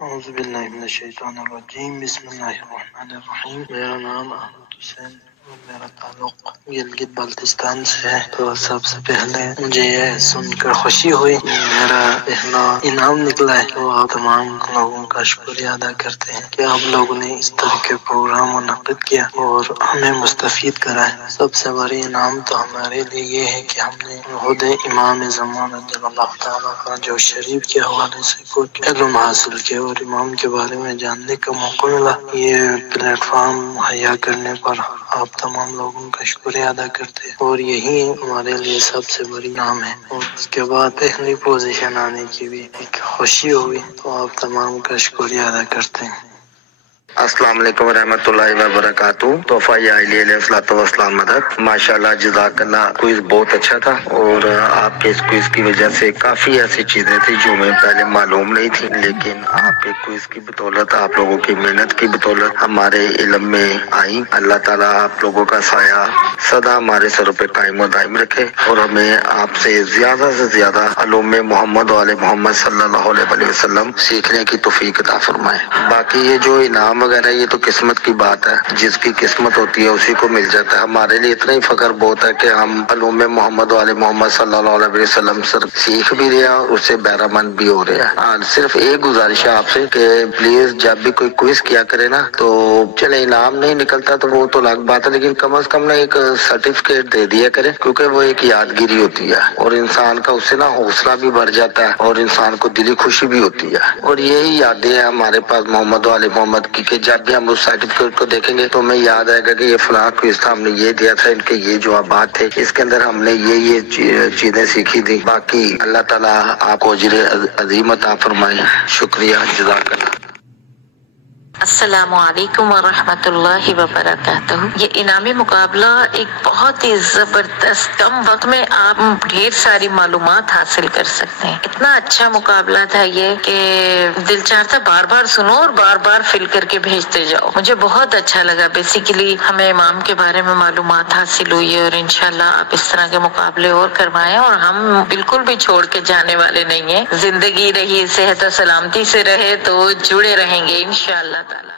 اعوذ باللہ من الشیطان الرجیم، بسم اللہ الرحمن الرحیم۔ میرا نام احمد حسین اور میرا تعلق گلگت بلتستان سے ہے۔ تو سب سے پہلے مجھے یہ سن کر خوشی ہوئی کہ میرا پہلا انعام نکلا ہے، تو آپ تمام لوگوں کا شکریہ ادا کرتے ہیں کہ آپ لوگوں نے اس طرح کے پروگرام منعقد کیا اور ہمیں مستفید کرا ہے۔ سب سے بڑی انعام تو ہمارے لیے یہ ہے کہ ہم نے خود امام زمان رضی اللہ تعالیٰ کا جو شریف کے حوالے سے کچھ علم حاصل کیا اور امام کے بارے میں جاننے کا موقع ملا۔ یہ پلیٹ فارم مہیا کرنے پر آپ تمام لوگوں کا شکریہ ادا کرتے ہیں اور یہی ہمارے لیے سب سے بڑی نام ہے۔ اور اس کے بعد پہلی پوزیشن آنے کی بھی ایک خوشی ہوئی، تو آپ تمام کا شکریہ ادا کرتے ہیں۔ السلام علیکم ورحمۃ اللہ وبرکاتہ۔ تحفہ علیہ الصلوۃ والسلام مدد، ماشاءاللہ جزاک اللہ۔ کوئز بہت اچھا تھا اور آپ کے اس کوئز کی وجہ سے کافی ایسی چیزیں تھیں جو ہمیں پہلے معلوم نہیں تھی، لیکن آپ کے کوئز کی بدولت، آپ لوگوں کی محنت کی بدولت ہمارے علم میں آئی۔ اللہ تعالیٰ آپ لوگوں کا سایہ سدا ہمارے سروں پہ قائم و دائم رکھے اور ہمیں آپ سے زیادہ علوم محمد و آل محمد صلی اللہ علیہ وسلم سیکھنے کی توفیق عطا فرمائے۔ باقی یہ جو انعام وغیرہ یہ تو قسمت کی بات ہے، جس کی قسمت ہوتی ہے اسی کو مل جاتا ہے۔ ہمارے لیے اتنا ہی فخر بہت ہے کہ ہم علوم محمد و آل محمد صلی اللہ علیہ وسلم سے سیکھ بھی رہے ہیں اور اس سے بہرہ مند بھی ہو رہے ہیں۔ صرف ایک گزارش ہے آپ سے کہ پلیز جب بھی کوئی کوئز کیا کرے نا، تو چلے انعام نہیں نکلتا تو وہ تو الگ بات ہے، لیکن کم از کم نا ایک سرٹیفکیٹ دے دیا کرے، کیونکہ وہ ایک یادگیری ہوتی ہے اور انسان کا اس سے نا حوصلہ بھی بڑھ جاتا ہے اور انسان کو دلی خوشی بھی ہوتی ہے۔ اور یہی یادیں ہیں ہمارے پاس محمد و آل محمد کی، کہ جب بھی ہم اس سرٹیفکیٹ کو دیکھیں گے تو ہمیں یاد آئے گا کہ یہ فلاں کوئز تھا، ہم نے یہ دیا تھا، ان کے یہ جوابات تھے، اس کے اندر ہم نے یہ چیزیں سیکھی تھی۔ باقی اللہ تعالیٰ آپ کو اجر عظیم عطا فرمائے۔ شکریہ، جزاک اللہ۔ السلام علیکم ورحمۃ اللہ وبرکاتہ۔ یہ انعامی مقابلہ ایک بہت ہی زبردست، کم وقت میں آپ ڈھیر ساری معلومات حاصل کر سکتے ہیں۔ اتنا اچھا مقابلہ تھا یہ کہ دل چاہتا بار بار سنو اور بار بار فل کر کے بھیجتے جاؤ۔ مجھے بہت اچھا لگا۔ بیسیکلی ہمیں امام کے بارے میں معلومات حاصل ہوئی ہے اور انشاءاللہ آپ اس طرح کے مقابلے اور کروائیں، اور ہم بالکل بھی چھوڑ کے جانے والے نہیں ہیں۔ زندگی رہی، صحت و سلامتی سے رہے تو جڑے رہیں گے انشاءاللہ تعالی۔